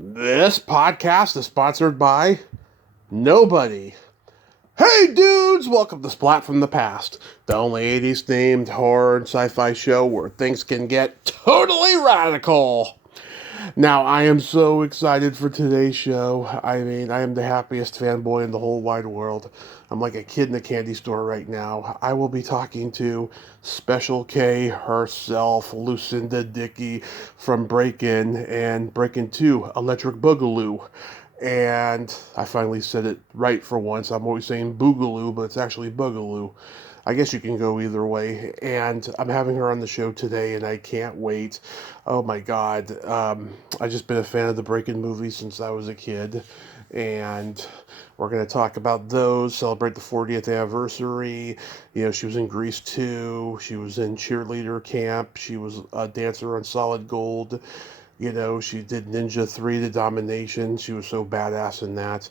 This podcast is sponsored by nobody. Hey dudes, welcome to Splat from the Past, the only 80s themed horror and sci-fi show where things can get totally radical. Now, I am so excited for today's show. I mean, I am the happiest fanboy in the whole wide world. I'm like a kid in a candy store right now. I will be talking to Special K herself, Lucinda Dickey from Breakin and Breakin 2, Electric Boogaloo. And I finally said it right for once. I'm always saying Boogaloo, but it's actually Boogaloo. I guess you can go either way. And I'm having her on the show today, and I can't wait. Oh my God. I've just been a fan of the Breakin' movies since I was a kid. And we're going to talk about those, celebrate the 40th anniversary. You know, she was in Grease 2. She was in Cheerleader Camp. She was a dancer on Solid Gold. You know, she did Ninja 3 to Domination. She was so badass in that.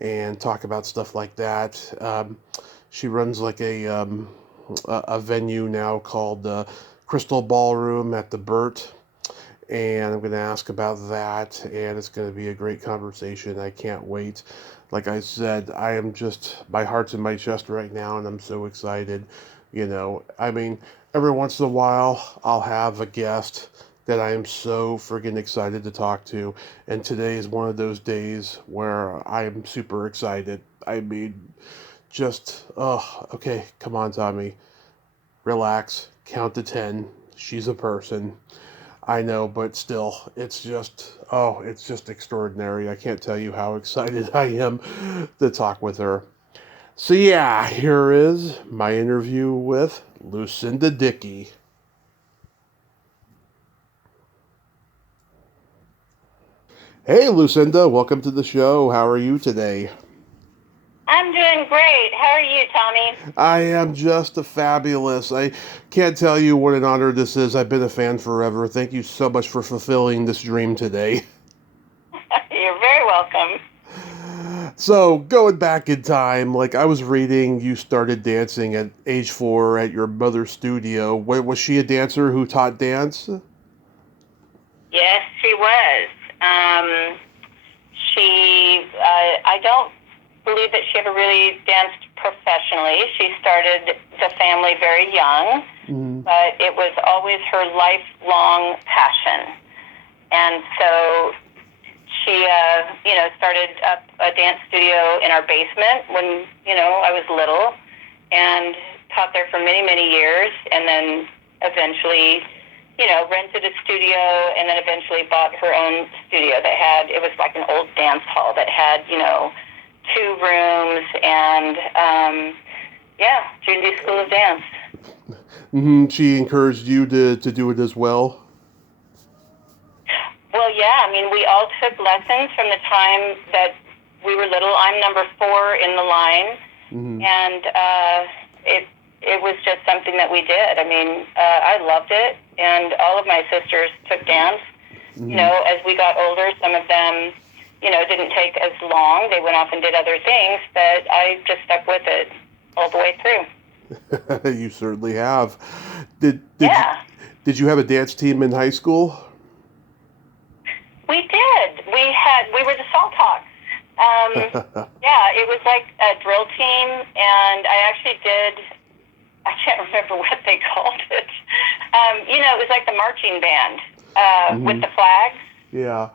And talk about stuff like that. She runs like a venue now called Crystal Ballroom at the Burt. And I'm going to ask about that. And it's going to be a great conversation. I can't wait. Like I said, I am just, my heart's in my chest right now, and I'm so excited. You know, I mean, every once in a while, I'll have a guest that I am so friggin' excited to talk to. And today is one of those days where I am super excited. I mean, just, oh, okay, come on, Tommy. Relax, count to 10. She's a person. I know, but still, it's just extraordinary. I can't tell you how excited I am to talk with her. So, yeah, here is my interview with Lucinda Dickey. Hey, Lucinda, welcome to the show. How are you today? I'm doing great. How are you, Tommy? I am just a fabulous. I can't tell you what an honor this is. I've been a fan forever. Thank you so much for fulfilling this dream today. You're very welcome. So, going back in time, like I was reading, you started dancing at age 4 at your mother's studio. Was she a dancer who taught dance? Yes, she was. I don't believe that she ever really danced professionally. She started the family very young, Mm. but it was always her lifelong passion. And so she, started up a dance studio in our basement when, I was little, and taught there for many, many years, and then eventually, rented a studio, and then eventually bought her own studio it was like an old dance hall that had, 2 rooms, and, Trinity School of Dance. She encouraged you to do it as well. Well, yeah, I mean, we all took lessons from the time that we were little. I'm number 4 in the line, Hmm. and it was just something that we did. I mean, I loved it, and all of my sisters took dance. Hmm. As we got older, some of them, didn't take as long. They went off and did other things, but I just stuck with it all the way through. You certainly have. Did you, Yeah, did you have a dance team in high school? we did. We were the Salt Hawks. Yeah, it was like a drill team, and I can't remember what they called it. It was like the marching band with Hmm. the flags. Yeah,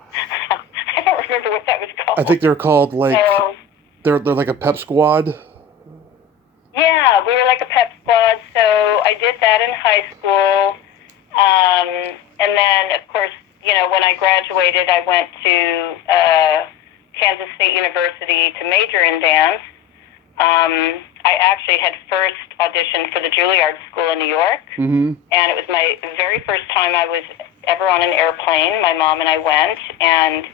I don't remember what that was I think called. they're called like So, they're like a pep squad. yeah, we were like a pep squad, so I did that in high school. And then, of course, when I graduated, I went to Kansas State University to major in dance. I actually had first auditioned for the Juilliard School in New York, Hmm. and it was my very first time I was ever on an airplane. My mom and I went, and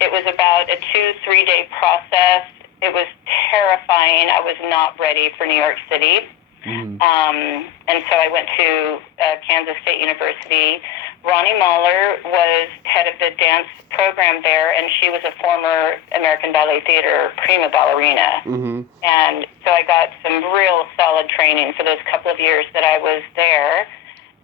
it was about a 2-3 day process. It was terrifying. I was not ready for New York City. Hmm. And so I went to Kansas State University. Ronnie Mahler was head of the dance program there, and she was a former American Ballet Theater prima ballerina. Hmm. And so I got some real solid training for those couple of years that I was there.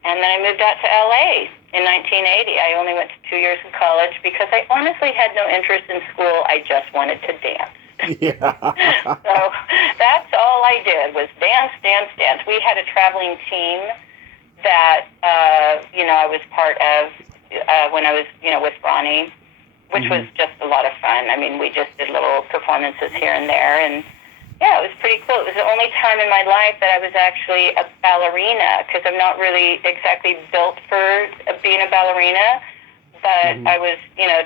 And then I moved out to LA. in 1980. I only went to 2 years of college because I honestly had no interest in school. I just wanted to dance. Yeah. So that's all I did was dance, dance, dance. We had a traveling team that, I was part of when I was, with Ronnie, which was just a lot of fun. I mean, we just did little performances here and there, and yeah, it was pretty cool. It was the only time in my life that I was actually a ballerina, because I'm not really exactly built for being a ballerina, but I was,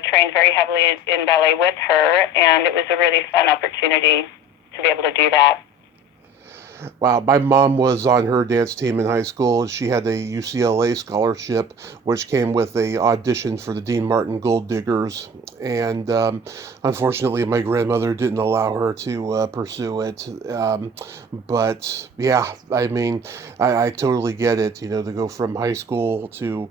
trained very heavily in ballet with her, and it was a really fun opportunity to be able to do that. Wow, my mom was on her dance team in high school. She had a UCLA scholarship, which came with a audition for the Dean Martin Gold Diggers, and unfortunately, my grandmother didn't allow her to pursue it. But yeah, I mean, I totally get it. To go from high school to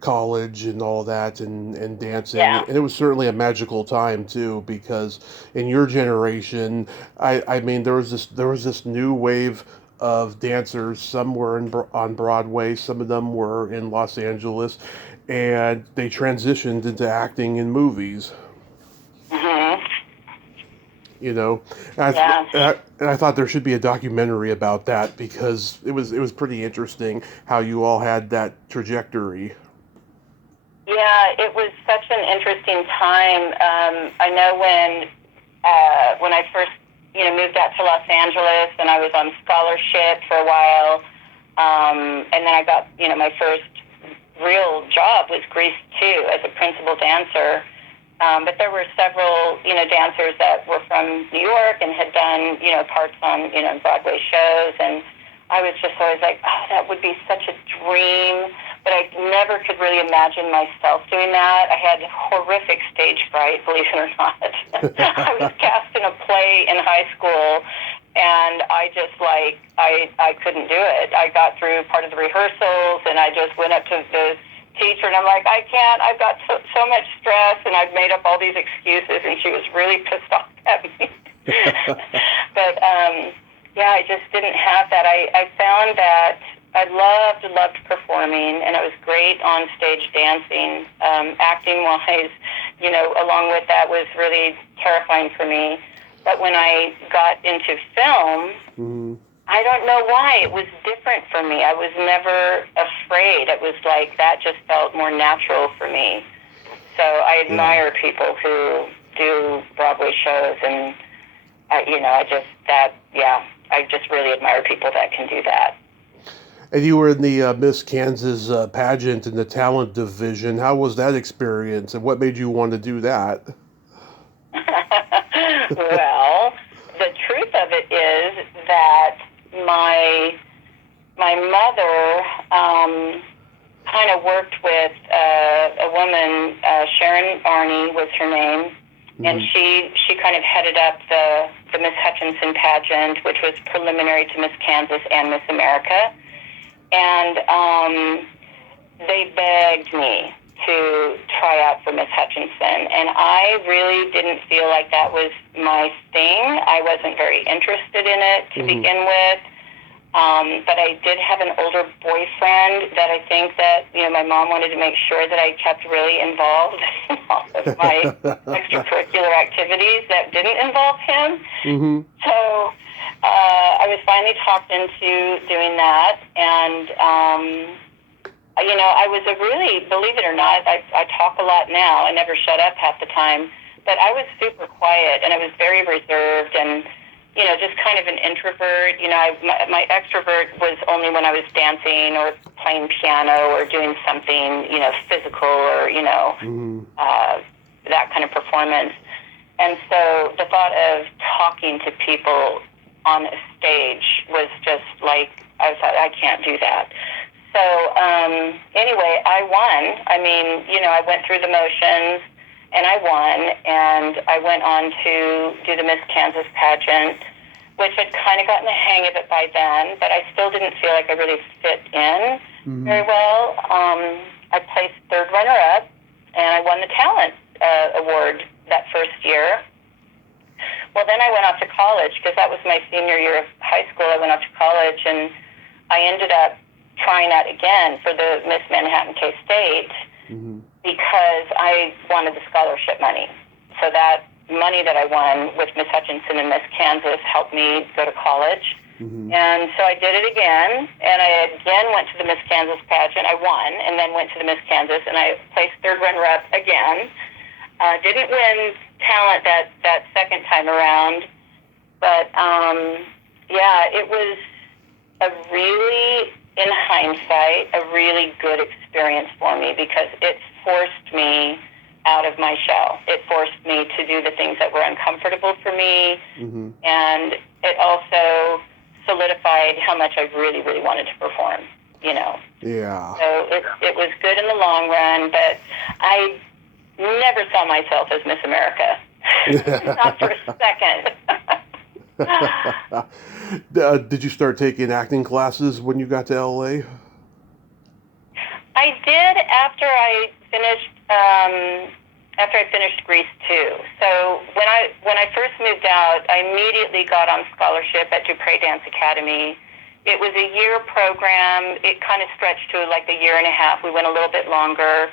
college and all that and dancing, Yeah. and it was certainly a magical time too, because in your generation, I mean, there was this new wave of dancers. Some were on Broadway, some of them were in Los Angeles, and they transitioned into acting in movies. Mm-hmm. And Yeah. I thought there should be a documentary about that, because it was pretty interesting how you all had that trajectory. Yeah, it was such an interesting time. I know when I first, moved out to Los Angeles, and I was on scholarship for a while, and then I got, my first real job was Grease 2 as a principal dancer. But there were several, dancers that were from New York and had done, parts on, Broadway shows, and I was just always like, oh, that would be such a dream. But I never could really imagine myself doing that. I had horrific stage fright, believe it or not. I was cast in a play in high school, and I just I couldn't do it. I got through part of the rehearsals, and I just went up to the teacher, and I'm like, I can't. I've got so much stress, and I've made up all these excuses, and she was really pissed off at me. But yeah, I just didn't have that. I found that I loved performing, and I was great on stage dancing. Acting-wise, along with that was really terrifying for me. But when I got into film, I don't know why. It was different for me. I was never afraid. It was like that just felt more natural for me. So I admire people who do Broadway shows, and, I just really admire people that can do that. And you were in the Miss Kansas pageant in the talent division. How was that experience, and what made you want to do that? Well, the truth of it is that my mother kind of worked with a woman, Sharon Arney was her name, and she kind of headed up the Miss Hutchinson pageant, which was preliminary to Miss Kansas and Miss America. And they begged me to try out for Miss Hutchinson, and I really didn't feel like that was my thing. I wasn't very interested in it to begin with, but I did have an older boyfriend that I think that, my mom wanted to make sure that I kept really involved in all of my extracurricular activities that didn't involve him. So I was finally talked into doing that, and I was a really, believe it or not, I talk a lot now. I never shut up half the time, but I was super quiet, and I was very reserved, and just kind of an introvert. My extrovert was only when I was dancing or playing piano or doing something, physical or that kind of performance. And so the thought of talking to people on a stage was just like, I thought, I can't do that. So anyway, I won. I mean, I went through the motions, and I won, and I went on to do the Miss Kansas pageant, which I'd kind of gotten the hang of it by then, but I still didn't feel like I really fit in very well. I placed third runner-up, and I won the talent award that first year. Well, then I went off to college, because that was my senior year of high school. I went off to college, and I ended up trying out again for the Miss Manhattan K-State because I wanted the scholarship money. So that money that I won with Miss Hutchinson and Miss Kansas helped me go to college. And so I did it again, and I again went to the Miss Kansas pageant. I won, and then went to the Miss Kansas, and I placed third runner-up again. Didn't win talent that second time around, but yeah, it was a really, in hindsight, a really good experience for me because it forced me out of my shell. It forced me to do the things that were uncomfortable for me, and it also solidified how much I really, really wanted to perform, you know. Yeah. So it was good in the long run, but I never saw myself as Miss America. Not for a second. Did you start taking acting classes when you got to LA? I did after I finished Grease 2. So when I first moved out, I immediately got on scholarship at Dupre Dance Academy. It was a year program. It kind of stretched to like a year and a half. We went a little bit longer,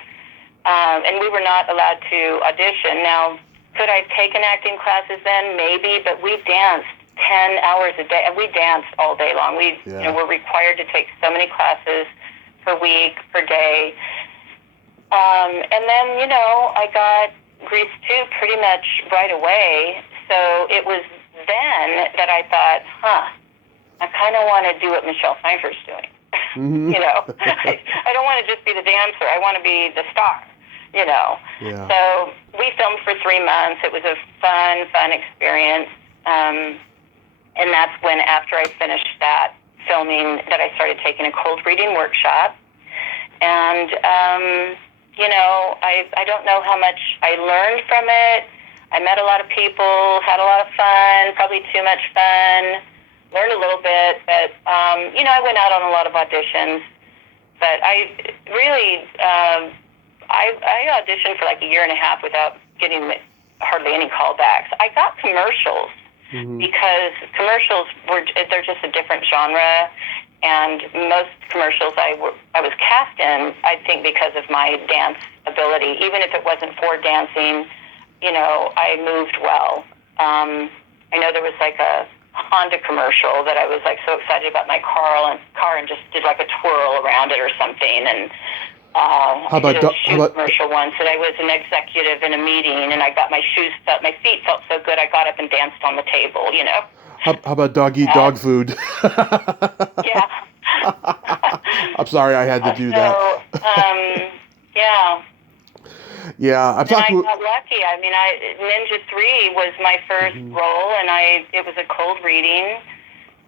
and we were not allowed to audition. Now, could I have taken acting classes then? Maybe, but we danced 10 hours a day. We danced all day long. We were required to take so many classes per week, per day. And then, you know, I got Grease 2 pretty much right away. So it was then that I thought, I kind of want to do what Michelle Pfeiffer's doing. You know, I don't want to just be the dancer. I want to be the star, you know. Yeah. So we filmed for 3 months. It was a fun experience. And that's when, after I finished that filming, that I started taking a cold reading workshop. And, you know, I don't know how much I learned from it. I met a lot of people, had a lot of fun, probably too much fun, learned a little bit. But, you know, I went out on a lot of auditions. But I really, I auditioned for like a year and a half without getting hardly any callbacks. I got commercials because commercials they're just a different genre. And most commercials I was cast in, I think, because of my dance ability. Even if it wasn't for dancing, you know, I moved well. I know there was like a Honda commercial that I was like so excited about my car and just did like a twirl around it or something. And I did a shoe commercial once that I was an executive in a meeting, and I got my feet felt so good I got up and danced on the table, you know. How about dog eat dog food? Yeah. I'm sorry I had to do that. Yeah. Yeah, I got lucky. I mean, Ninja 3 was my first role, and it was a cold reading,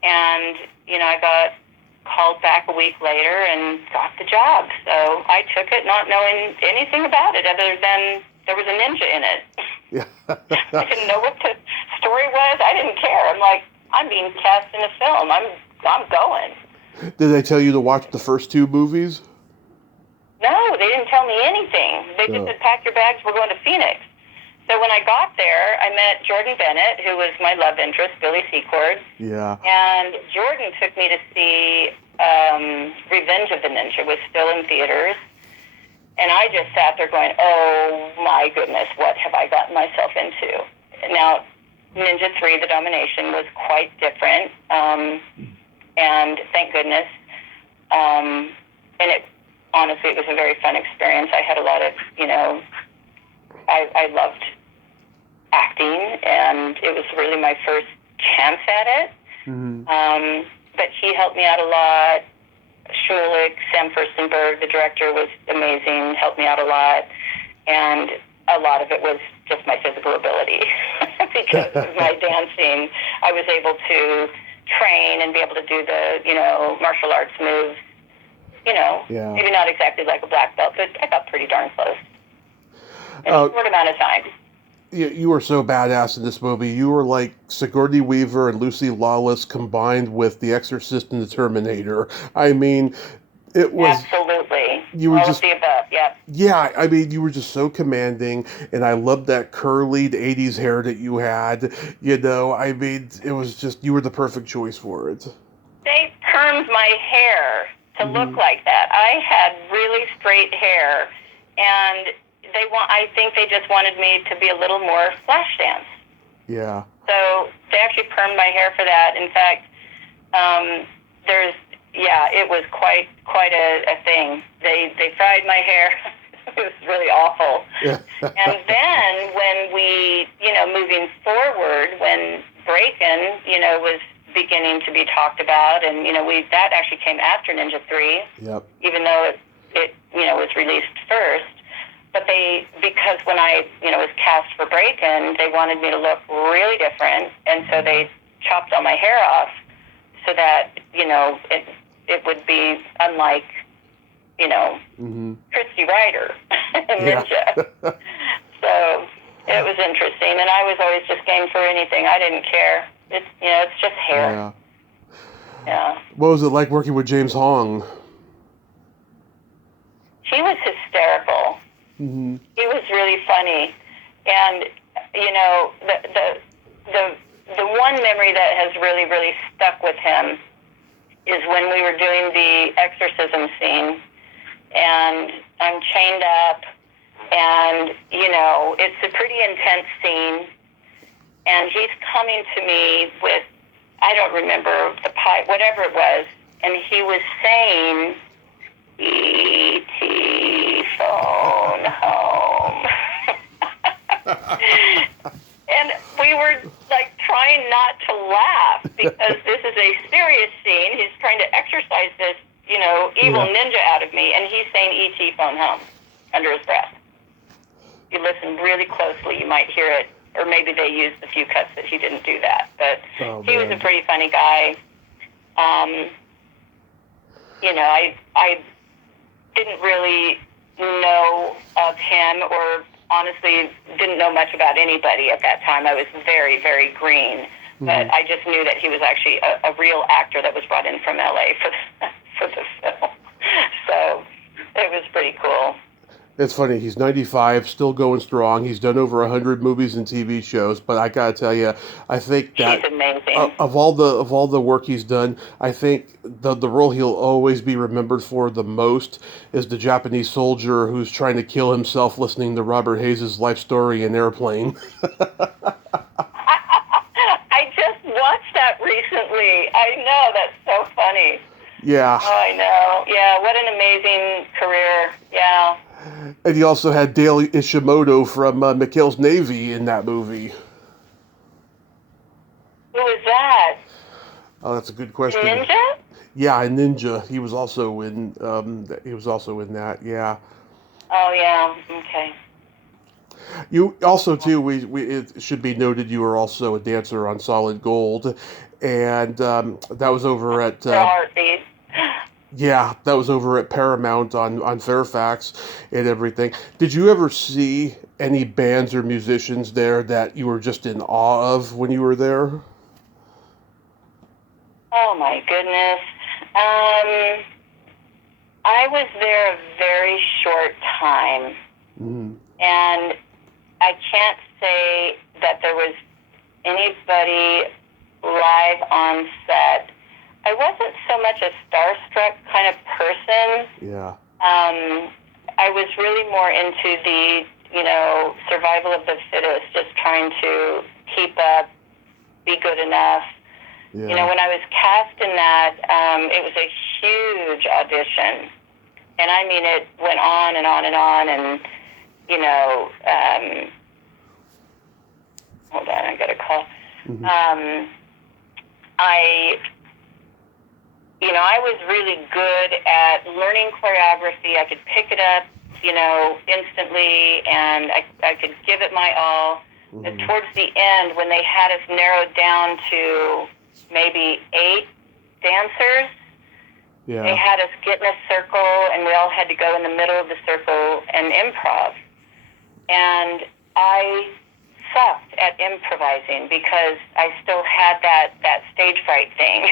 and, you know, I got called back a week later and got the job. So I took it not knowing anything about it other than there was a ninja in it. Yeah. I didn't know what the story was. I didn't care. I'm like, I'm being cast in a film. I'm going. Did they tell you to watch the first 2 movies? No, they didn't tell me anything. They just said, pack your bags, we're going to Phoenix. So when I got there, I met Jordan Bennett, who was my love interest, Billy Secord. Yeah. And Jordan took me to see Revenge of the Ninja, was still in theaters. And I just sat there going, oh my goodness, what have I gotten myself into? Now, Ninja 3, The Domination, was quite different. And thank goodness. And honestly, it was a very fun experience. I had a lot of, you know, I loved acting, and it was really my first chance at it. But he helped me out a lot. Shmulik, Sam Furstenberg, the director, was amazing, helped me out a lot. And a lot of it was just my physical ability. Because of my dancing, I was able to train and be able to do the, you know, martial arts moves. You know, maybe not exactly like a black belt, but I got pretty darn close in a short amount of time. You were so badass in this movie. You were like Sigourney Weaver and Lucy Lawless combined with The Exorcist and the Terminator. I mean, it was... Absolutely. You were all just, of the above, yeah. Yeah, I mean, you were just so commanding, and I loved that curly 80s hair that you had. You know, I mean, it was just, you were the perfect choice for it. They permed my hair. to look like that. I had really straight hair, and I think they just wanted me to be a little more flash dance. Yeah. So they actually permed my hair for that. In fact, it was quite a thing. They fried my hair. It was really awful. And then when we, moving forward, when Breakin, was beginning to be talked about, and that actually came after Ninja 3. Yep. Even though it was released first. But because when I, was cast for Breakin, they wanted me to look really different, and so they chopped all my hair off so that, it would be unlike, Christy Ryder and Ninja. So it was interesting, and I was always just game for anything. I didn't care. It's just hair. Yeah. What was it like working with James Hong? He was hysterical. Mm-hmm. He was really funny, and the one memory that has really, really stuck with him is when we were doing the exorcism scene, and I'm chained up, and it's a pretty intense scene, and he's coming to me with, I don't remember the pipe, whatever it was, and he was saying, E.T. phone home. And we were like trying not to laugh because this is a serious scene. He's trying to exorcise this, evil ninja out of me, and he's saying E.T. phone home under his breath. If you listen really closely, you might hear it, or maybe they used a few cuts that he didn't do that. But he was a pretty funny guy. I didn't really know of him, or honestly didn't know much about anybody at that time. I was very, very green. But I just knew that he was actually a real actor that was brought in from L.A. for the film. So it was pretty cool. It's funny, he's 95, still going strong. He's done over 100 movies and TV shows, but I gotta tell you, I think that he's amazing. Of all the work he's done, I think the role he'll always be remembered for the most is the Japanese soldier who's trying to kill himself listening to Robert Hayes' life story in Airplane. I just watched that recently. I know, that's so funny. Yeah. Oh, I know. Yeah, what an amazing career. Yeah. And he also had Dale Ishimoto from McHale's Navy in that movie. Who was that? Oh, that's a good question. Ninja? Yeah, a Ninja. He was also in. He was also in that. Yeah. Oh yeah. Okay. You also too. It should be noted you were also a dancer on Solid Gold, and that was over at. Yeah, that was over at Paramount on Fairfax and everything. Did you ever see any bands or musicians there that you were just in awe of when you were there? Oh my goodness. I was there a very short time. And I can't say that there was anybody live on set. I wasn't so much a starstruck kind of person. Yeah. I was really more into the, survival of the fittest, just trying to keep up, be good enough. Yeah. When I was cast in that, it was a huge audition. And I mean, it went on and on and on. And, hold on, I got a call. I was really good at learning choreography. I could pick it up, instantly, and I could give it my all. And towards the end, when they had us narrowed down to maybe 8 dancers, they had us get in a circle, and we all had to go in the middle of the circle and improv. And I sucked at improvising because I still had that stage fright thing.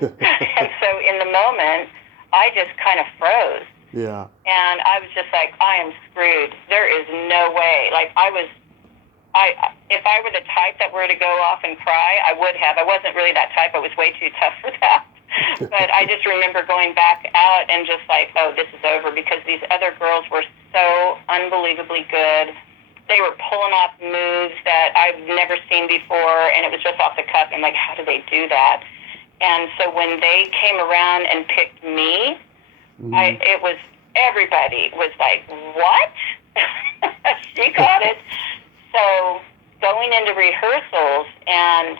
And so in the moment, I just kind of froze. Yeah. And I was just like, I am screwed. There is no way. Like, if I were the type that were to go off and cry, I would have. I wasn't really that type. I was way too tough for that. But I just remember going back out and just like, oh, this is over, because these other girls were so unbelievably good. They were pulling off moves that I've never seen before, and it was just off the cuff. I'm like, how do they do that? And so when they came around and picked me, it was, everybody was like, what? She got it. So going into rehearsals and,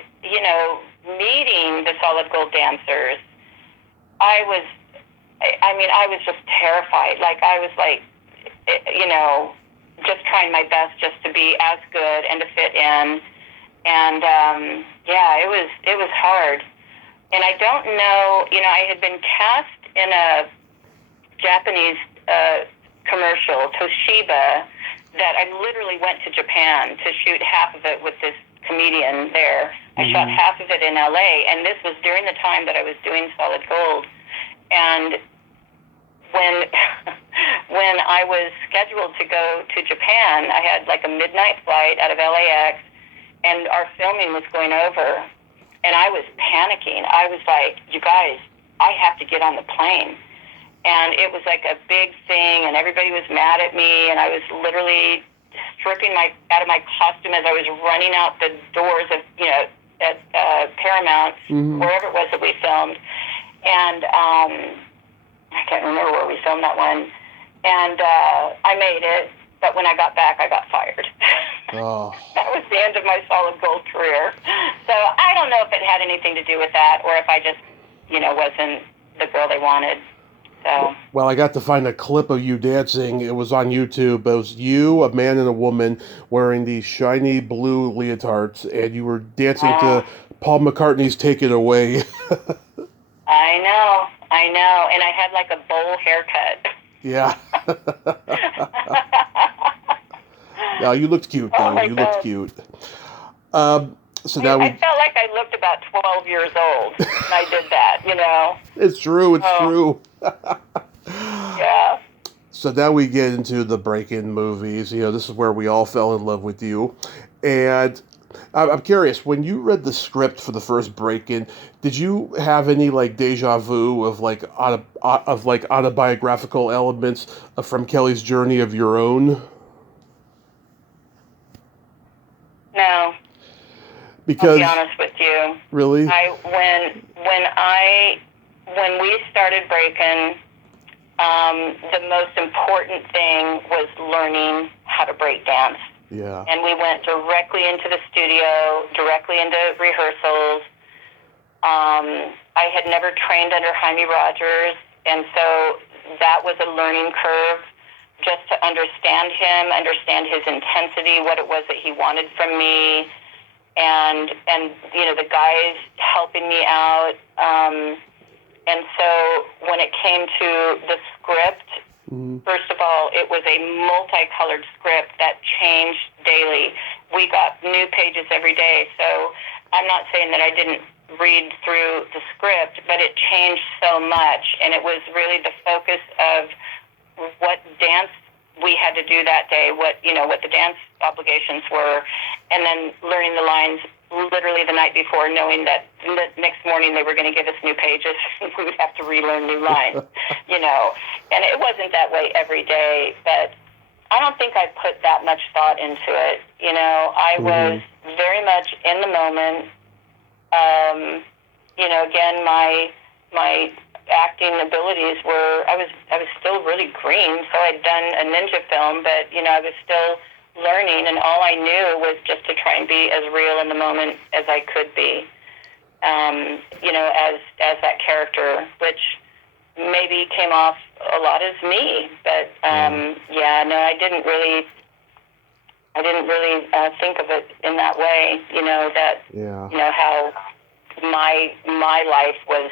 meeting the solid gold dancers, I was just terrified. Like, I was like, just trying my best just to be as good and to fit in. And, it was hard. And I don't know, I had been cast in a Japanese commercial, Toshiba, that I literally went to Japan to shoot half of it with this comedian there. I shot half of it in LA, and this was during the time that I was doing Solid Gold. And when I was scheduled to go to Japan, I had like a midnight flight out of LAX, and our filming was going over, and I was panicking. I was like, you guys, I have to get on the plane. And it was like a big thing, and everybody was mad at me, and I was literally stripping out of my costume as I was running out the doors of, at Paramount, wherever it was that we filmed. And I can't remember where we filmed that one. And I made it, but when I got back, I got fired. Oh. That was the end of my Solid Gold career. So I don't know if it had anything to do with that, or if I just, wasn't the girl they wanted. So. Well, I got to find a clip of you dancing. It was on YouTube. It was you, a man and a woman, wearing these shiny blue leotards, and you were dancing to Paul McCartney's "Take It Away." I know. And I had like a bowl haircut. Yeah. Yeah, you looked cute, though. You looked cute. So now I felt like I looked about 12 years old when I did that, It's true. It's true. Yeah. So now we get into the Breakin movies. This is where we all fell in love with you. And I'm curious, when you read the script for the first Breakin, did you have any like deja vu of like autobiographical elements from Kelly's journey of your own? No. Because, I'll be honest with you. Really? When we started Breakin, the most important thing was learning how to break dance. Yeah. And we went directly into the studio, directly into rehearsals. I had never trained under Jaime Rogers, and so that was a learning curve, just to understand him, understand his intensity, what it was that he wanted from me, and the guys helping me out. And so when it came to the script, first of all, it was a multicolored script that changed daily. We got new pages every day. So I'm not saying that I didn't read through the script, but it changed so much. And it was really the focus of what dance we had to do that day, what the dance obligations were, and then learning the lines literally the night before, knowing that the next morning they were going to give us new pages and we would have to relearn new lines, And it wasn't that way every day, but I don't think I put that much thought into it. I was very much in the moment. Again, my acting abilities were, I was still really green, so I'd done a ninja film, but, I was still learning, and all I knew was just to try and be as real in the moment as I could be, as that character, which maybe came off a lot as me, but, I didn't really think of it in that way, how my life was,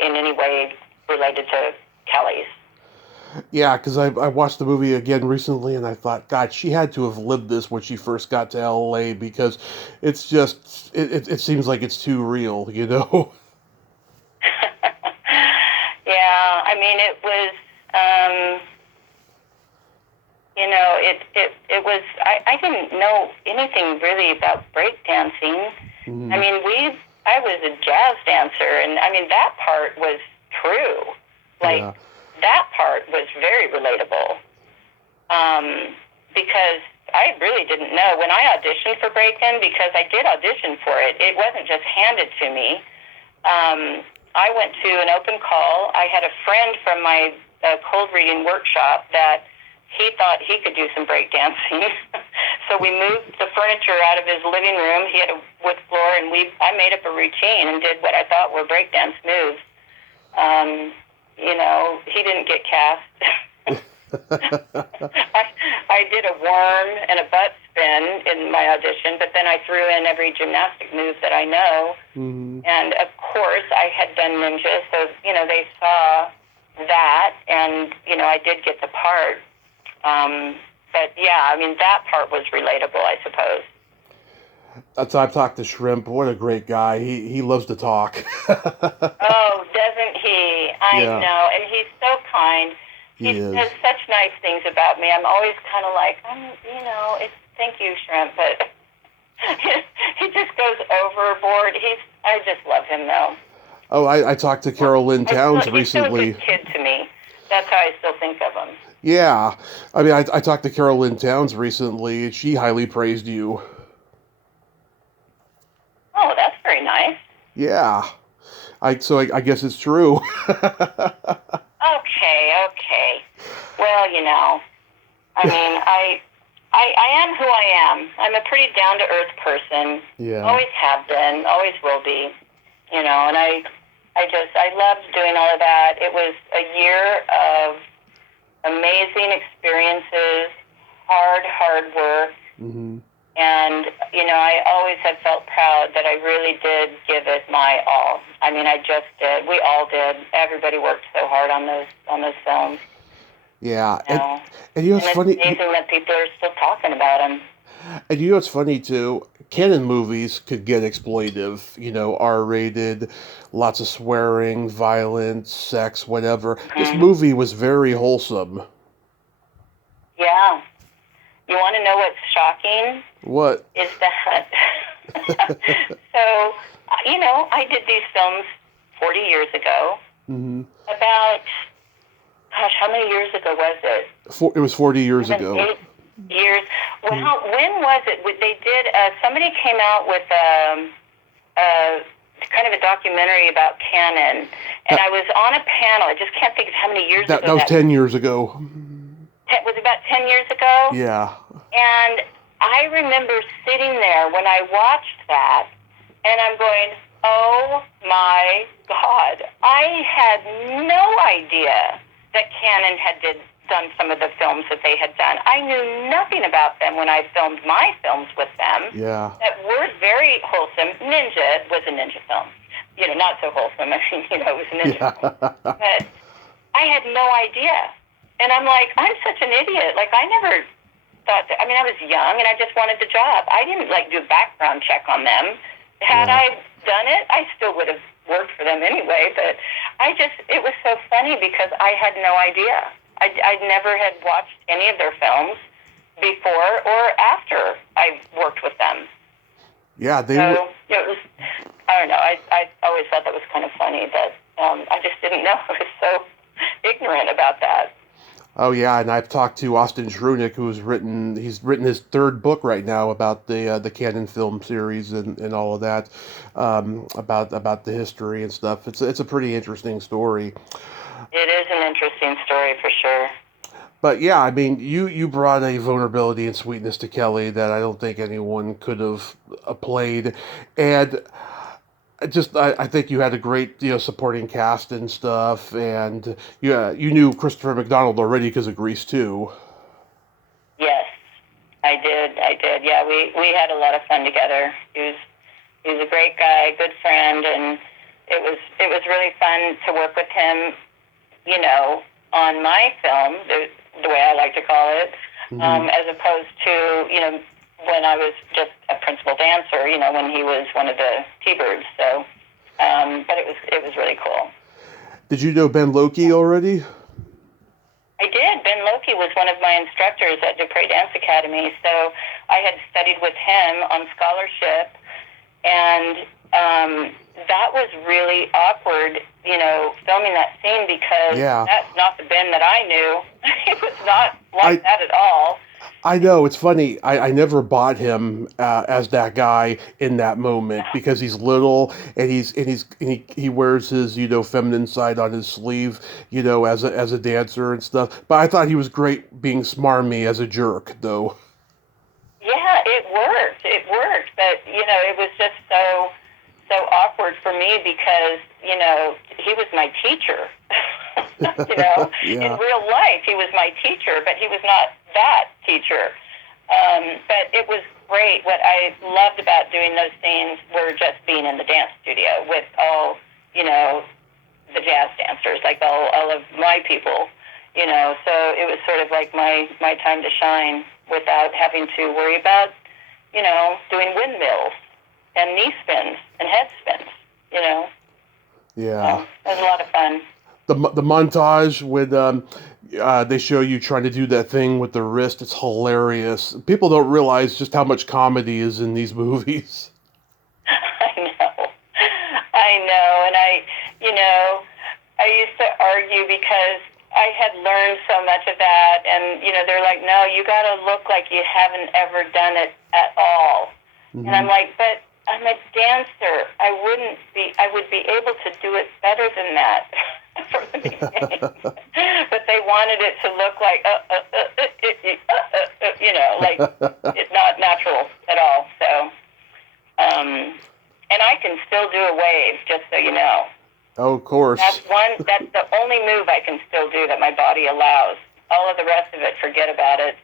in any way related to Kelly's. Yeah, because I watched the movie again recently, and I thought, God, she had to have lived this when she first got to L.A., because it's just, it seems like it's too real, Yeah, I mean, it was, it was, I didn't know anything really about breakdancing. I mean, I was a jazz dancer, and I mean that part was true. Like that part was very relatable. Because I really didn't know when I auditioned for Breakin, because I did audition for it. It wasn't just handed to me. I went to an open call. I had a friend from my cold reading workshop that he thought he could do some breakdancing. So we moved the furniture out of his living room. He had a wood floor, and I made up a routine and did what I thought were breakdance moves. He didn't get cast. I did a worm and a butt spin in my audition, but then I threw in every gymnastic move that I know. Mm-hmm. And, of course, I had done ninja, so, they saw that, and, I did get the part. But, yeah, I mean, that part was relatable, I suppose. I've talked to Shrimp. What a great guy. He loves to talk. Oh, doesn't he? I know, and he's so kind. He says such nice things about me. I'm always kind of like, thank you, Shrimp, but he just goes overboard. I just love him, though. Oh, I talked to Carol Lynn Towns recently. He's still a good kid to me. That's how I still think of him. Yeah. I mean, I talked to Carol Lynn Towns recently. She highly praised you. Oh, that's very nice. Yeah. So I guess it's true. Okay. Well, I mean, I am who I am. I'm a pretty down-to-earth person. Yeah. Always have been, always will be. And I loved doing all of that. It was a year of amazing experiences, hard work. Mm-hmm. And, I always have felt proud that I really did give it my all. I mean, I just did. We all did. Everybody worked so hard on those films. Yeah. And it's funny. It's amazing that people are still talking about them. And it's funny, too. Canon movies could get exploitive, R-rated, lots of swearing, violence, sex, whatever. Mm-hmm. This movie was very wholesome. Yeah. You want to know what's shocking? What? Is that... So, I did these films 40 years ago. Mm-hmm. About... Gosh, how many years ago was it? It was 40 years ago. 8 years. Well, when was it? They did... somebody came out with kind of a documentary about Canon. And I was on a panel. I just can't think of how many years ago that was 10 years ago. Was it about 10 years ago? Yeah. And I remember sitting there when I watched that, and I'm going, oh my God. I had no idea that Canon had done some of the films that they had done. I knew nothing about them when I filmed my films with them. Yeah. That were very wholesome. Ninja was a ninja film. Not so wholesome. I mean, it was a ninja film. But I had no idea. And I'm like, I'm such an idiot. Like, I never thought that. I mean, I was young, and I just wanted the job. I didn't, do a background check on them. Had I done it, I still would have worked for them anyway. But it was so funny because I had no idea. I never had watched any of their films before or after I worked with them. Yeah, it was, I don't know. I always thought that was kind of funny, but I just didn't know. I was so ignorant about that. Oh yeah, and I've talked to Austin Schrunick, he's written his third book right now about the Canon film series and all of that, about the history and stuff. It's a pretty interesting story. It is an interesting story for sure. But yeah, I mean, you brought a vulnerability and sweetness to Kelly that I don't think anyone could have played, and I think you had a great, supporting cast and stuff, and you knew Christopher McDonald already because of Grease too. Yes, I did. Yeah, we had a lot of fun together. He was a great guy, good friend, and it was really fun to work with him, on my film, the way I like to call it, as opposed to, when I was just a principal dancer, when he was one of the T-Birds. So, but it was really cool. Did you know Ben Loki already? I did. Ben Loki was one of my instructors at Dupree Dance Academy, so I had studied with him on scholarship, And that was really awkward, filming that scene, because that's not the Ben that I knew. He was not like that at all. I know, it's funny. I never bought him as that guy in that moment, because he's little and he wears his feminine side on his sleeve, as a dancer and stuff. But I thought he was great being smarmy as a jerk, though. Yeah, it worked. It worked, but it was just so awkward for me, because he was my teacher. Yeah. In real life he was my teacher, but he was not that teacher. But it was great. What I loved about doing those scenes were just being in the dance studio with all the jazz dancers, like all of my people. So it was sort of like my time to shine, without having to worry about doing windmills and knee spins and head spins. Yeah. So it was a lot of fun. The montage with they show you trying to do that thing with the wrist. It's hilarious. People don't realize just how much comedy is in these movies. I know, and I used to argue, because I had learned so much of that, and they're like, no, you got to look like you haven't ever done it at all. Mm-hmm. And I'm like, but I'm a dancer. I would be able to do it better than that from the beginning. But they wanted it to look like, like it's not natural at all. So, and I can still do a wave, just so you know. Oh, of course. That's the only move I can still do that my body allows. All of the rest of it, forget about it.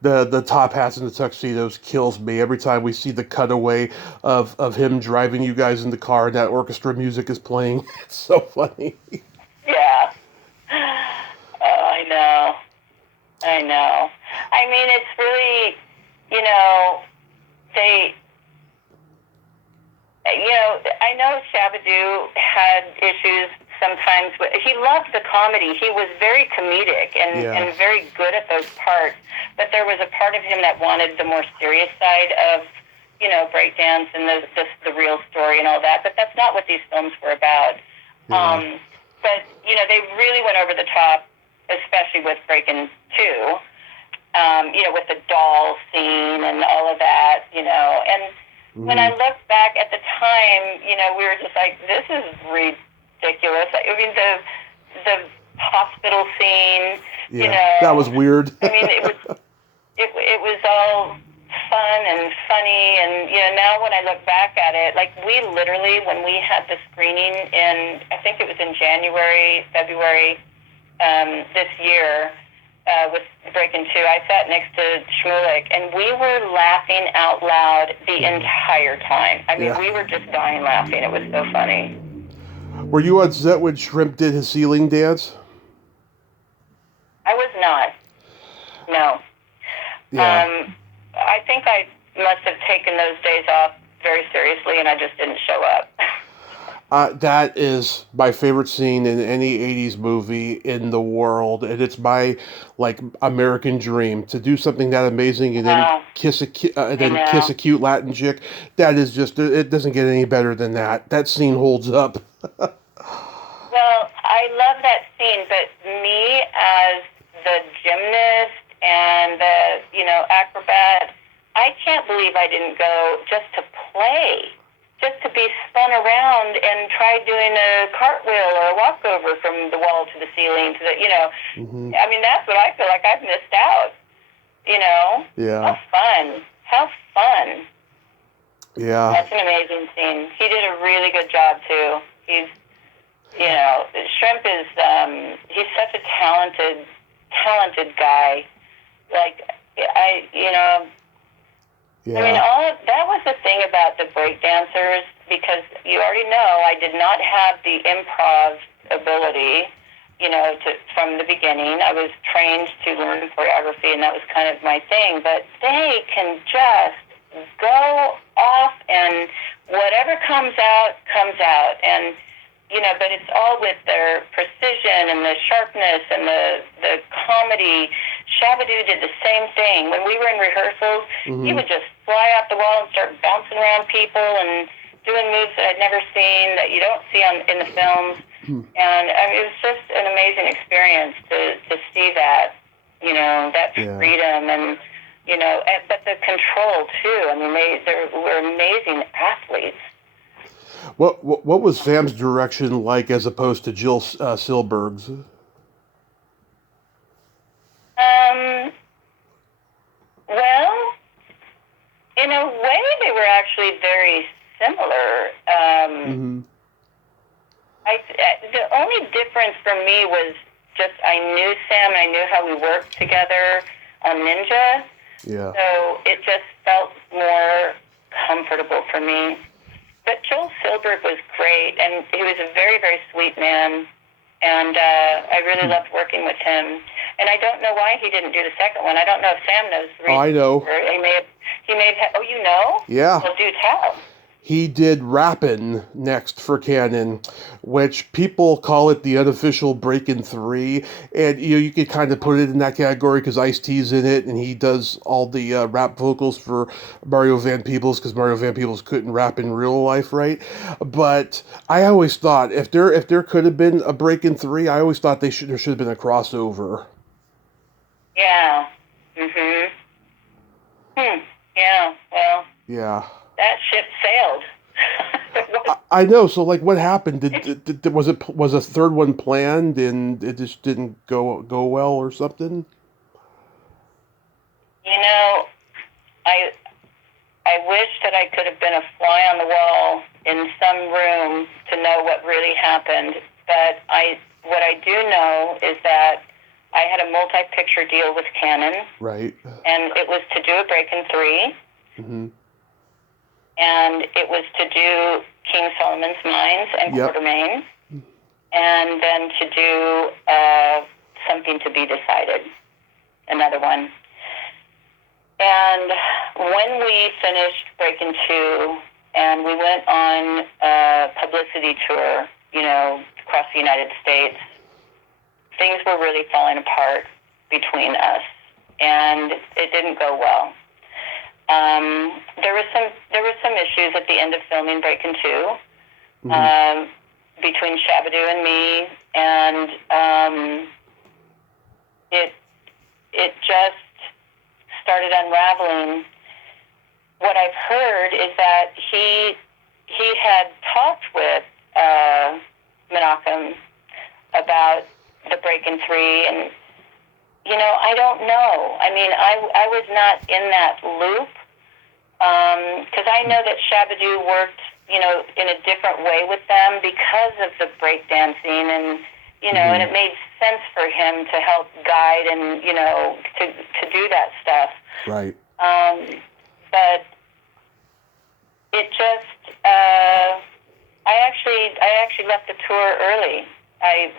The top hats and the tuxedos kills me every time we see the cutaway of him driving you guys in the car and that orchestra music is playing. It's so funny. Yeah. Oh, I know. I mean, it's really, I know Shabba-Doo had issues sometimes. He loved the comedy. He was very comedic and very good at those parts. But there was a part of him that wanted the more serious side of, breakdance and the real story and all that. But that's not what these films were about. Yeah. But, they really went over the top, especially with Breakin' 2, with the doll scene and all of that, And when I look back at the time, we were just like, this is ridiculous. I mean, the hospital scene, that was weird. I mean, it was all fun and funny, and now when I look back at it, like, we literally, when we had the screening in, I think it was in February this year, with Breakin' 2, I sat next to Shmulik, and we were laughing out loud the entire time. I mean, we were just dying laughing. It was so funny. Were you on set when Shrimp did his ceiling dance? I was not. No. Yeah. I think I must have taken those days off very seriously, and I just didn't show up. That is my favorite scene in any 80s movie in the world, and it's my, American dream to do something that amazing and then kiss a cute Latin chick. That is just, it doesn't get any better than that. That scene holds up. Well, I love that scene, but me as the gymnast and the, acrobat, I can't believe I didn't go just to play. Just to be spun around and try doing a cartwheel or a walkover from the wall to the ceiling to the, Mm-hmm. I mean, that's what I feel like I've missed out, Yeah. How fun. Yeah. That's an amazing scene. He did a really good job, too. He's, Shrimp is, he's such a talented guy. Yeah. I mean, that was the thing about the breakdancers, because you already know I did not have the improv ability, from the beginning. I was trained to learn choreography, and that was kind of my thing. But they can just go off, and whatever comes out, comes out. And, but it's all with their precision and the sharpness and the comedy. Shabba-Doo did the same thing. When we were in rehearsals, he would just fly off the wall and start bouncing around people and doing moves that I'd never seen that you don't see in the films. And I mean, it was just an amazing experience to see that, that freedom and, but the control too. I mean, they were amazing athletes. What was Sam's direction like as opposed to Jill Silberg's? Well, in a way, they were actually very similar. The only difference for me was just I knew Sam and I knew how we worked together on Ninja. Yeah. So it just felt more comfortable for me. But Joel Silberg was great, and he was a very, very sweet man, and I really loved working with him. And I don't know why he didn't do the second one. I don't know if Sam knows the reason. Oh, I know. He may have, oh, you know? Yeah. Well, do tell. He did Rappin' next for Canon, which people call it the unofficial Breakin' 3. And, you could kind of put it in that category because Ice-T's in it, and he does all the rap vocals for Mario Van Peebles because Mario Van Peebles couldn't rap in real life, right? But I always thought if there could have been a Breakin' 3, I always thought there should have been a crossover. Yeah. Yeah, well. Yeah. That ship sailed. I know. So, what happened? Was a third one planned and it just didn't go well or something? I wish that I could have been a fly on the wall in some room to know what really happened. But what I do know is that I had a multi-picture deal with Canon. Right. And it was to do a Breakin' 3. Mm-hmm. And it was to do King Solomon's Mines and Quartermain, and then to do Something to Be Decided, another one. And when we finished Breakin' 2, and we went on a publicity tour, across the United States, things were really falling apart between us, and it didn't go well. There were some issues at the end of filming Breakin' 2 between Shabadoo and me, and it just started unraveling. What I've heard is that he had talked with Menachem about the Breakin' 3, and I don't know. I mean, I was not in that loop because I know that Shabadoo worked, in a different way with them because of the breakdancing, and and it made sense for him to help guide and to do that stuff. Right. But it just I actually left the tour early.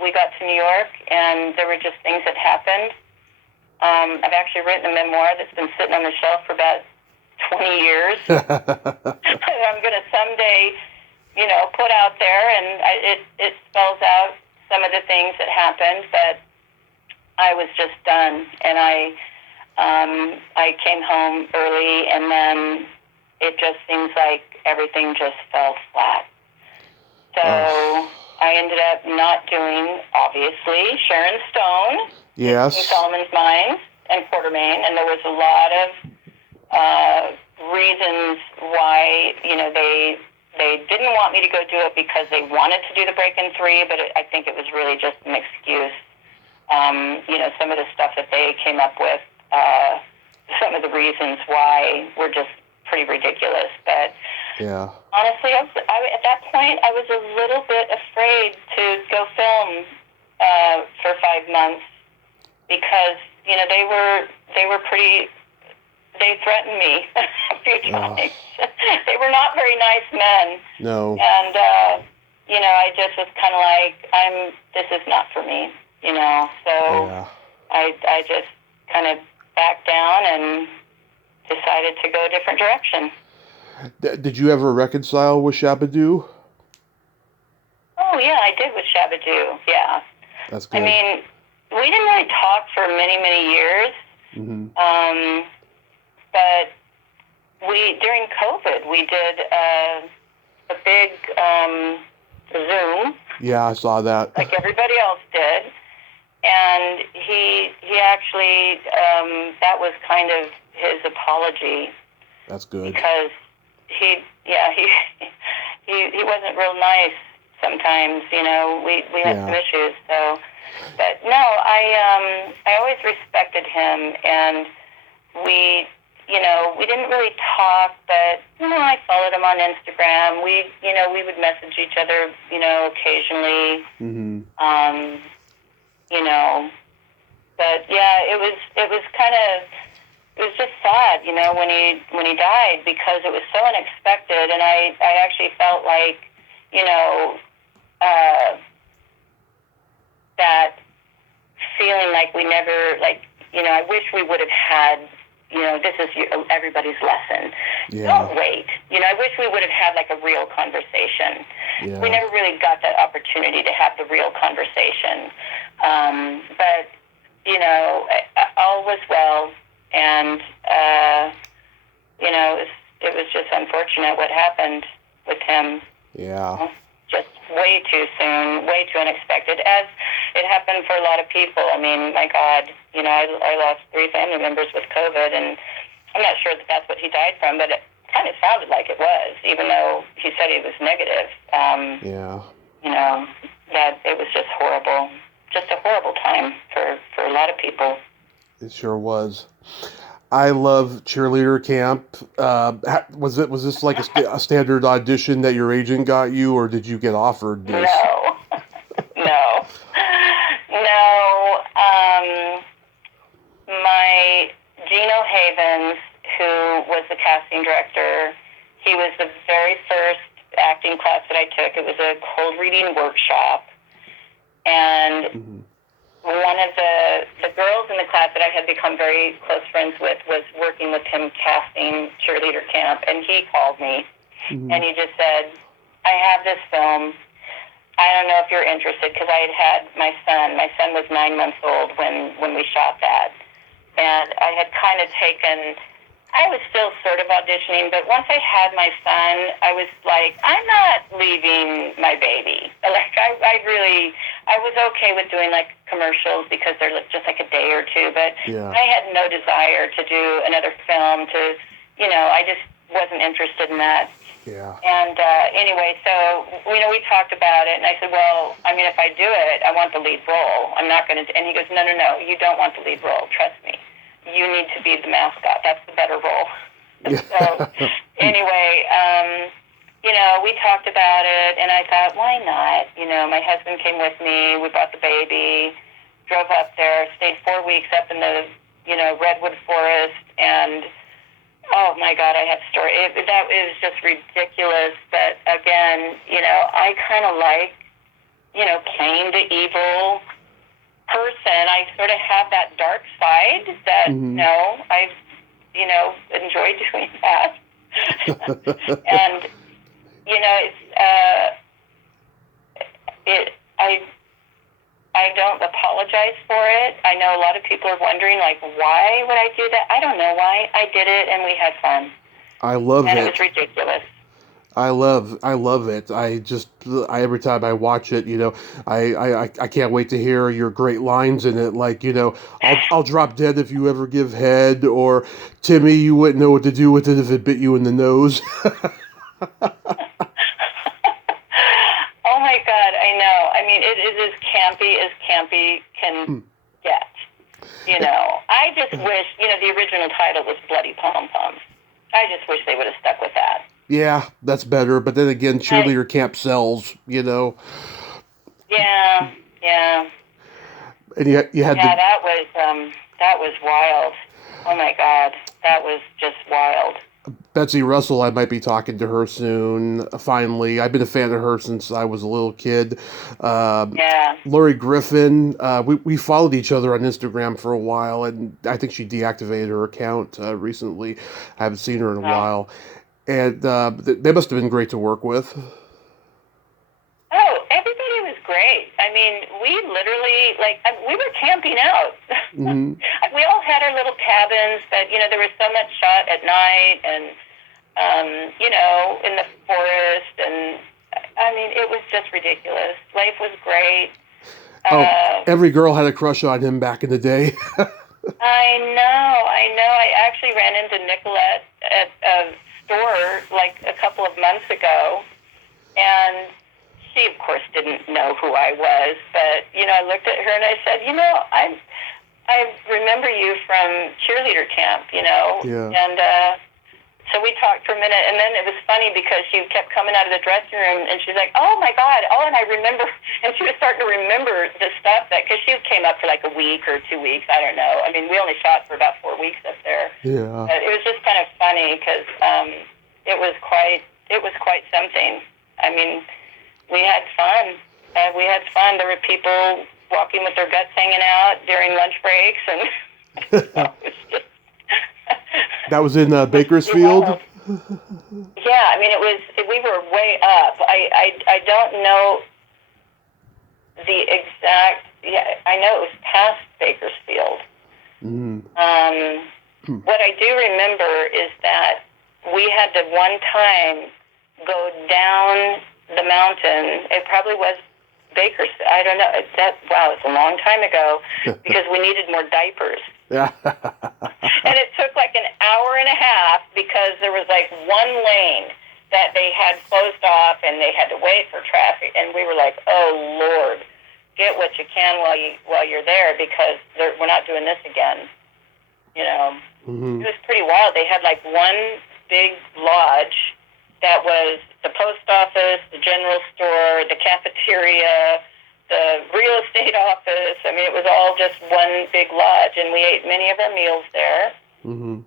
We got to New York, and there were just things that happened. I've actually written a memoir that's been sitting on the shelf for about 20 years. I'm going to someday, put out there, and it spells out some of the things that happened, but I was just done, and I came home early, and then it just seems like everything just fell flat. So I ended up not doing, obviously, Sharon Stone. Yes. King Solomon's Mines and Quartermain, and there was a lot of reasons why they didn't want me to go do it because they wanted to do the Breakin' 3, but I think it was really just an excuse. Some of the stuff that they came up with, some of the reasons why were just pretty ridiculous. But yeah, honestly, at that point, I was a little bit afraid to go film for 5 months. Because they were pretty. They threatened me a few times. They were not very nice men. No. And I just was kind of like, this is not for me. So I just kind of backed down and decided to go a different direction. Did you ever reconcile with Shabadoo? Oh yeah, I did with Shabadoo. Yeah. That's good. I mean, we didn't really talk for many, many years. Mm-hmm. But during COVID, we did a big Zoom. Yeah, I saw that. Like everybody else did. And he actually, that was kind of his apology. That's good. Because he wasn't real nice sometimes, we had some issues, so, but no, I always respected him, and we didn't really talk, but, I followed him on Instagram. We would message each other, occasionally, but yeah, it was kind of, it was just sad, when he died, because it was so unexpected, and I actually felt like, that feeling like we never, I wish we would have had, this is everybody's lesson. Yeah. Don't wait. I wish we would have had like a real conversation. Yeah. We never really got that opportunity to have the real conversation. But, all was well. And, it was just unfortunate what happened with him. Yeah. Just way too soon, way too unexpected, as it happened for a lot of people. I mean, my God, I lost 3 family members with COVID, and I'm not sure that that's what he died from, but it kind of sounded like it was, even though he said he was negative. That it was just horrible. Just a horrible time for a lot of people. It sure was. I love Cheerleader Camp. Was this like a standard audition that your agent got you, or did you get offered this? No. No. My Gino Havens, who was the casting director, he was the very first acting class that I took. It was a cold reading workshop, and one of the girls in the class that I had become very close friends with was working with him casting Cheerleader Camp, and he called me, and he just said, I have this film. I don't know if you're interested, because I had my son. My son was 9 months old when we shot that, and I had kind of I was still sort of auditioning, but once I had my son, I was like, I'm not leaving my baby. Like, I was okay with doing, like, commercials because they're just, like, a day or two, but I had no desire to do another film I just wasn't interested in that. Yeah. And anyway, so, we talked about it, and I said, well, I mean, if I do it, I want the lead role. I'm not going to, and he goes, no, you don't want the lead role, trust me. You need to be the mascot. That's the better role. Yeah. So anyway, we talked about it, and I thought, why not? My husband came with me. We brought the baby, drove up there, stayed 4 weeks up in the, redwood forest, and oh my God, I have a story. That is just ridiculous. But again, I kind of like, playing the evil person. I sort of have that dark side that, I've, enjoyed doing that. And, I don't apologize for it. I know a lot of people are wondering, like, why would I do that? I don't know why. I did it, and we had fun. I love it. And it was ridiculous. I love it. Every time I watch it, I can't wait to hear your great lines in it. Like, I'll drop dead if you ever give head, or Timmy, you wouldn't know what to do with it if it bit you in the nose. Oh my God, I know. I mean, it is as campy can get. I just wish, the original title was Bloody Pom Poms. I just wish they would have stuck with that. Yeah, that's better. But then again, Cheerleader Camp sells, Yeah. And you had that was wild. Oh my God, that was just wild. Betsy Russell, I might be talking to her soon, finally. I've been a fan of her since I was a little kid. Lori Griffin, we followed each other on Instagram for a while, and I think she deactivated her account recently. I haven't seen her in a while. And they must have been great to work with. Oh, everybody was great. I mean, we literally, we were camping out. We all had our little cabins, but, there was so much shot at night, and in the forest. And I mean, it was just ridiculous. Life was great. Every girl had a crush on him back in the day. I know. I actually ran into Nicolette at a store like a couple of months ago, and she, of course, didn't know who I was. But I looked at her and I said, I remember you from Cheerleader Camp, Yeah. And so we talked for a minute, and then it was funny because she kept coming out of the dressing room, and she's like, "Oh my God!" Oh, and I remember, and she was starting to remember the stuff because she came up for like a week or 2 weeks. I don't know. I mean, we only shot for about 4 weeks up there. Yeah. It was just kind of funny because it was quite something. I mean, we had fun. There were people walking with their guts hanging out during lunch breaks, and it was just. That was in Bakersfield? Yeah, I mean, we were way up. I don't know the exact, I know it was past Bakersfield. What I do remember is that we had to one time go down the mountain. It probably was Bakersfield. I don't know. It's a long time ago because we needed more diapers. Yeah. And it took like an hour and a half because there was like one lane that they had closed off and they had to wait for traffic. And we were like, "Oh Lord, get what you can while you're there because we're not doing this again." Mm-hmm. It was pretty wild. They had like one big lodge that was the post office, the general store, the cafeteria, the real estate office. I mean, it was all just one big lodge, and we ate many of our meals there. Mm-hmm.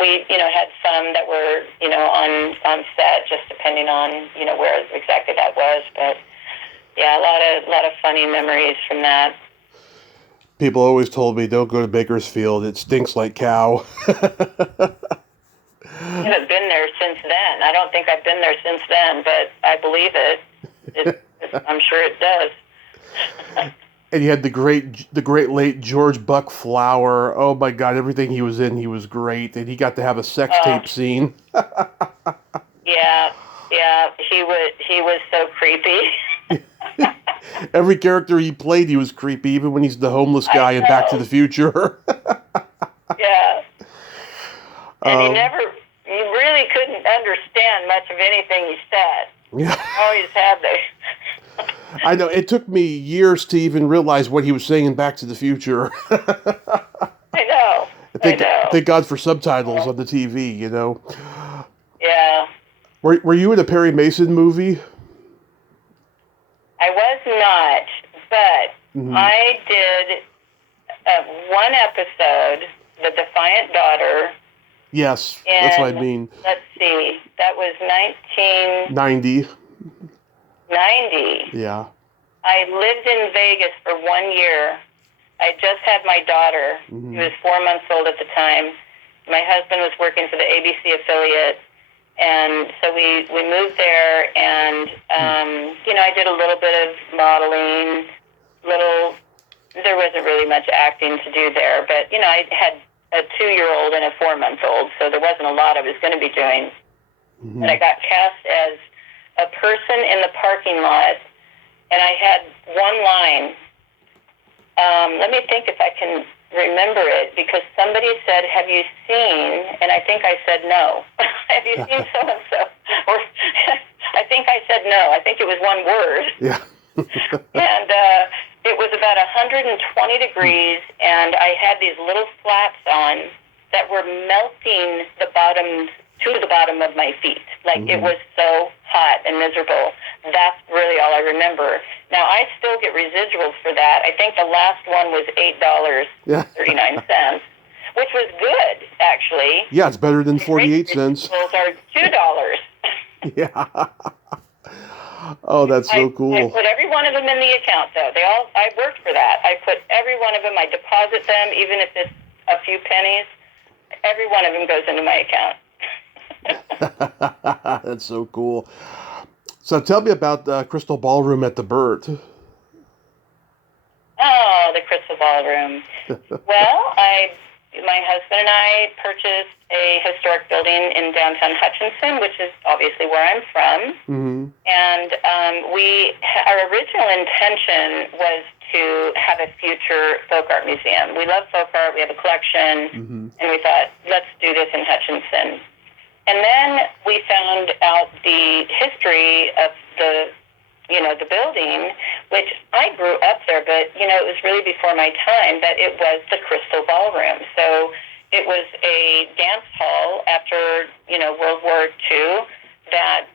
We, had some that were, on set, just depending on, where exactly that was. But yeah, a lot of funny memories from that. People always told me, "Don't go to Bakersfield. It stinks like cow." I haven't been there since then. I don't think I've been there since then, but I believe it. I'm sure it does. And you had the great late George Buck Flower. Oh my God, everything he was in, he was great, and he got to have a sex tape scene. Yeah, he was so creepy. Every character he played, he was creepy, even when he's the homeless guy in Back to the Future. Yeah. And you really couldn't understand much of anything he said. Yeah. Always had they. I know. It took me years to even realize what he was saying in Back to the Future. I know. Thank God for subtitles on the TV, Yeah. Were you in a Perry Mason movie? I was not, but I did one episode, The Defiant Daughter. Yes, that's what I mean. Let's see, that was 1990. 90. Yeah. I lived in Vegas for 1 year. I just had my daughter. Mm-hmm. She was 4 months old at the time. My husband was working for the ABC affiliate. And so we moved there, and, I did a little bit of modeling, there wasn't really much acting to do there, but, I had a 2-year-old and a 4-month-old, so there wasn't a lot I was going to be doing. Mm-hmm. And I got cast as a person in the parking lot, and I had one line. Let me think if I can remember it, because somebody said, "Have you seen?" And I think I said no. "Have you seen so-and-so?" Or I think I said no. I think it was one word. Yeah. And it was about 120 degrees, and I had these little flats on that were melting the bottom of my feet. Like, it was so hot and miserable. That's really all I remember. Now, I still get residuals for that. I think the last one was $8.39, which was good, actually. Yeah, it's better than 48 cents. Residuals are $2. Yeah. Oh, that's so cool. I put every one of them in the account, though. I worked for that. I put every one of them, I deposit them, even if it's a few pennies. Every one of them goes into my account. That's so cool. So tell me about the Crystal Ballroom at the Burt. Oh, the Crystal Ballroom. Well, I my husband and I purchased a historic building in downtown Hutchinson, which is obviously where I'm from. Mm-hmm. And our original intention was to have a future folk art museum. We love folk art. We have a collection. Mm-hmm. And we thought, let's do this in Hutchinson. And then we found out the history of the building, which I grew up there, but, it was really before my time, that it was the Crystal Ballroom. So it was a dance hall after, World War II that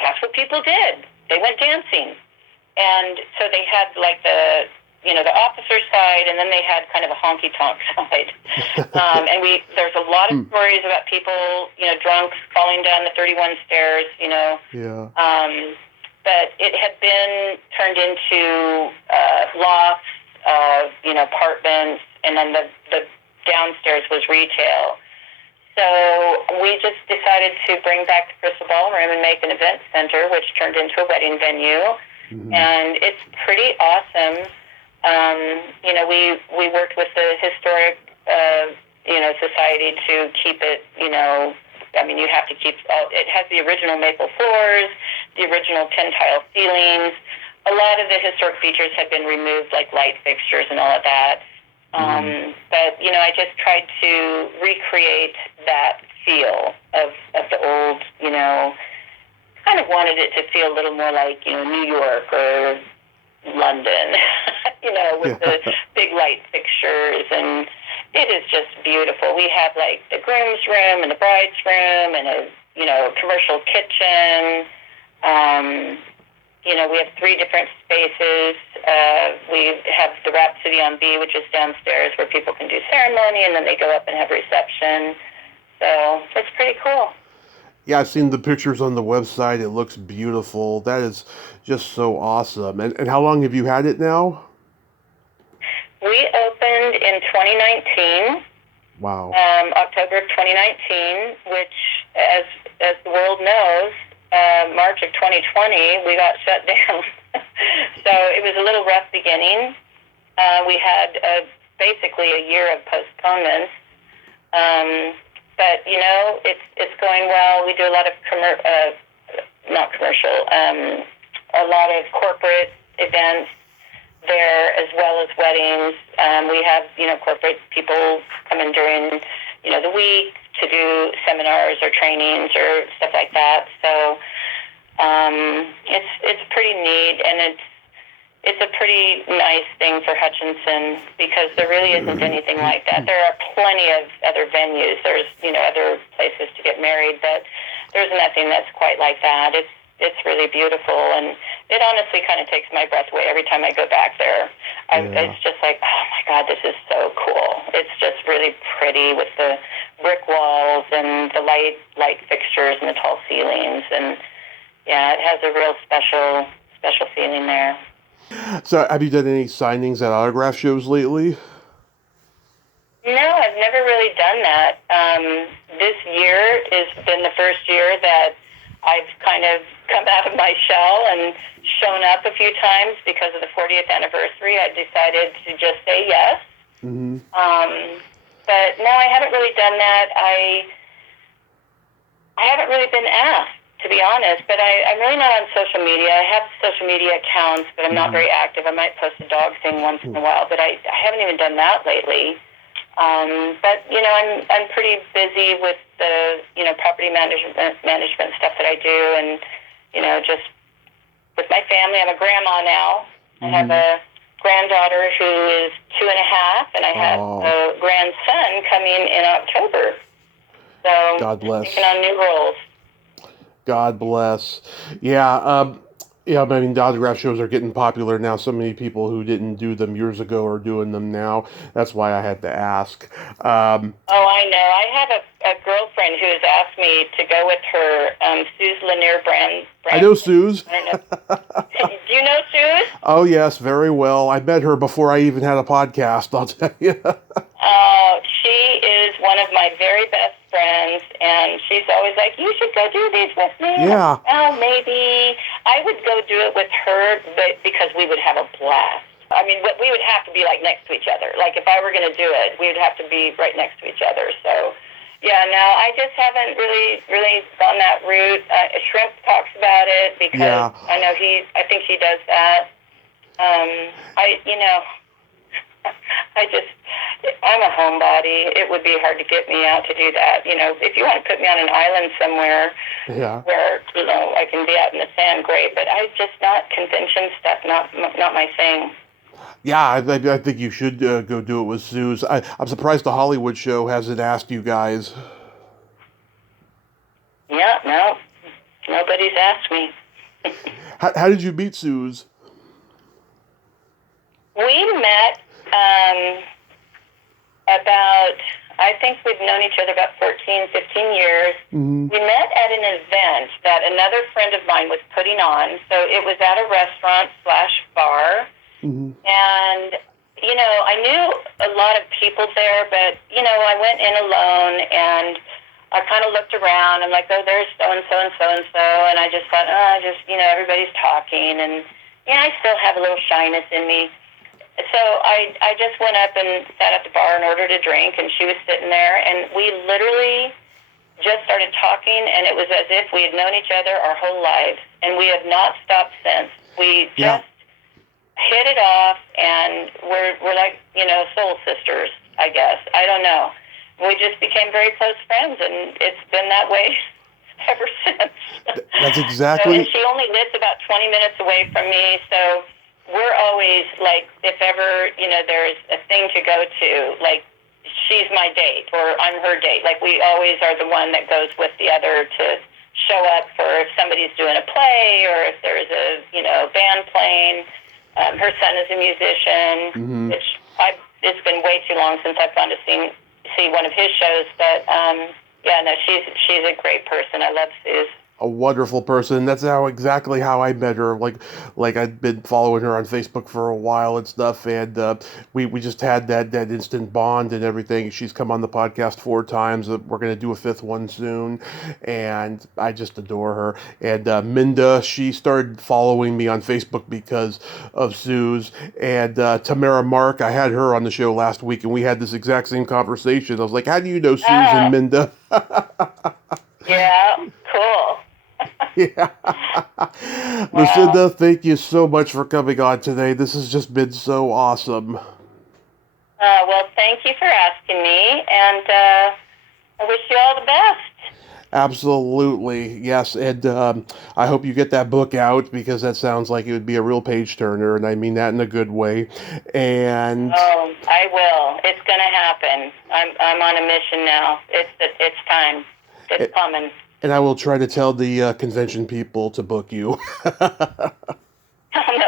that's what people did. They went dancing. And so they had like the officer side, and then they had kind of a honky-tonk side. And there's a lot of stories about people, drunks falling down the 31 stairs, Yeah. But it had been turned into lofts, apartments, and then the downstairs was retail. So we just decided to bring back the Crystal Ballroom and make an event center, which turned into a wedding venue. Mm-hmm. And it's pretty awesome. We worked with the historic, society to keep it, you have to keep it has the original maple floors, the original 10-tile ceilings. A lot of the historic features have been removed, like light fixtures and all of that. But, I just tried to recreate that feel of the old, kind of wanted it to feel a little more like, New York or London, with the big light fixtures, and it is just beautiful. We have like the groom's room and the bride's room and a commercial kitchen. We have 3 different spaces. We have the Rhapsody on B, which is downstairs, where people can do ceremony, and then they go up and have reception. So it's pretty cool. Yeah, I've seen the pictures on the website. It looks beautiful. That is just so awesome. And how long have you had it now? We opened in 2019. Wow. October of 2019, which, as the world knows, March of 2020, we got shut down. So it was a little rough beginning. We had basically a year of postponements. But, it's going well. We do a lot of not commercial, a lot of corporate events there, as well as weddings. We have, corporate people come in during, the week to do seminars or trainings or stuff like that. So it's pretty neat, and it's a pretty nice thing for Hutchinson, because there really isn't anything like that. There are plenty of other venues. There's, other places to get married, but there's nothing that's quite like that. It's really beautiful, and it honestly kind of takes my breath away every time I go back there. It's just like, oh my God, this is so cool. It's just really pretty with the brick walls and the light fixtures and the tall ceilings, and yeah, it has a real special feeling there. So have you done any signings at autograph shows lately? No, I've never really done that. This year has been the first year that I've kind of come out of my shell and shown up a few times because of the 40th anniversary. I decided to just say yes. Mm-hmm. But no, I haven't really done that. I haven't really been asked, to be honest, but I'm really not on social media. I have social media accounts, but I'm not very active. I might post a dog thing once in a while, but I haven't even done that lately. But, I'm pretty busy with the, property management stuff that I do, and, just with my family. I'm a grandma now. I have a granddaughter who is 2.5, and I have a grandson coming in October. So God bless. Taking on new roles. God bless. Yeah, the autograph shows are getting popular now. So many people who didn't do them years ago are doing them now. That's why I had to ask. I know. I have a girlfriend who has asked me to go with her, Suze Lanier Brand. I know Suze. I don't know. Do you know Suze? Oh, yes, very well. I met her before I even had a podcast, I'll tell you. She is one of my very best friends, and she's always like, you should go do these with me. Yeah. Well, maybe. I would go do it with her, but because we would have a blast. I mean, we would have to be like next to each other. Like if I were going to do it, we would have to be right next to each other. So, yeah, no, I just haven't really gone that route. Shrimp talks about it because I know I think he does that. I'm a homebody. It would be hard to get me out to do that. You know, if you want to put me on an island somewhere where, you know, I can be out in the sand, great. But I just not convention stuff, not my thing. Yeah, I think you should go do it with Suze. I'm surprised the Hollywood show hasn't asked you guys. Yeah, no, nobody's asked me. How did you meet Suze? We met I think we've known each other about 14, 15 years. Mm-hmm. We met at an event that another friend of mine was putting on. So it was at a restaurant/bar. Mm-hmm. And, you know, I knew a lot of people there, but, you know, I went in alone and I kind of looked around. I'm like, oh, there's so-and-so and so-and-so. And I just thought, everybody's talking. And, yeah, I still have a little shyness in me. So I just went up and sat at the bar and ordered a drink, and she was sitting there, and we literally just started talking, and it was as if we had known each other our whole lives, and we have not stopped since. We just hit it off, and we're like, you know, soul sisters, I guess. I don't know. We just became very close friends, and it's been that way ever since. That's exactly... And she only lives about 20 minutes away from me, so... We're always, like, if ever, you know, there's a thing to go to, like, she's my date or I'm her date. Like, we always are the one that goes with the other to show up for if somebody's doing a play or if there's a, you know, band playing. Her son is a musician. Mm-hmm. It's been way too long since I've gone to see one of his shows. But, she's a great person. I love Suze. A wonderful person. That's exactly how I met her. Like I'd been following her on Facebook for a while and stuff, and we just had that instant bond and everything. She's come on the podcast 4 times. We're gonna do a 5th one soon, and I just adore her. And Minda, she started following me on Facebook because of Suze. And Tamara Mark, I had her on the show last week, and we had this exact same conversation. I was like, "How do you know Suze and Minda?" Yeah, cool. Yeah. Wow. Lucinda, thank you so much for coming on today. This has just been so awesome. Well, thank you for asking me, and I wish you all the best. Absolutely, yes, and I hope you get that book out because that sounds like it would be a real page turner, and I mean that in a good way. And I will. It's going to happen. I'm on a mission now. It's time. It's coming. And I will try to tell the convention people to book you. No,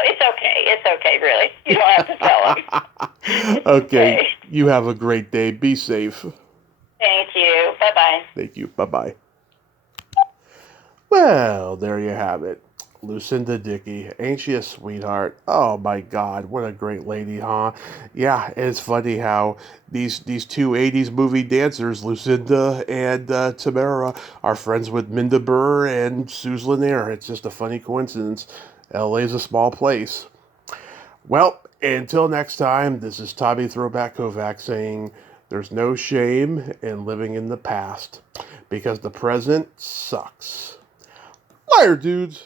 it's okay. It's okay, really. You don't have to tell them. Okay. You have a great day. Be safe. Thank you. Bye-bye. Thank you. Bye-bye. Well, there you have it. Lucinda Dickey. Ain't she a sweetheart? Oh my God, what a great lady, huh? Yeah, it's funny how these 2 80s movie dancers, Lucinda and Tamara, are friends with Minda Burr and Suze Lanier. It's just a funny coincidence. LA's a small place. Well, until next time, this is Tommy Throwback Kovac saying there's no shame in living in the past because the present sucks. Liar, dudes.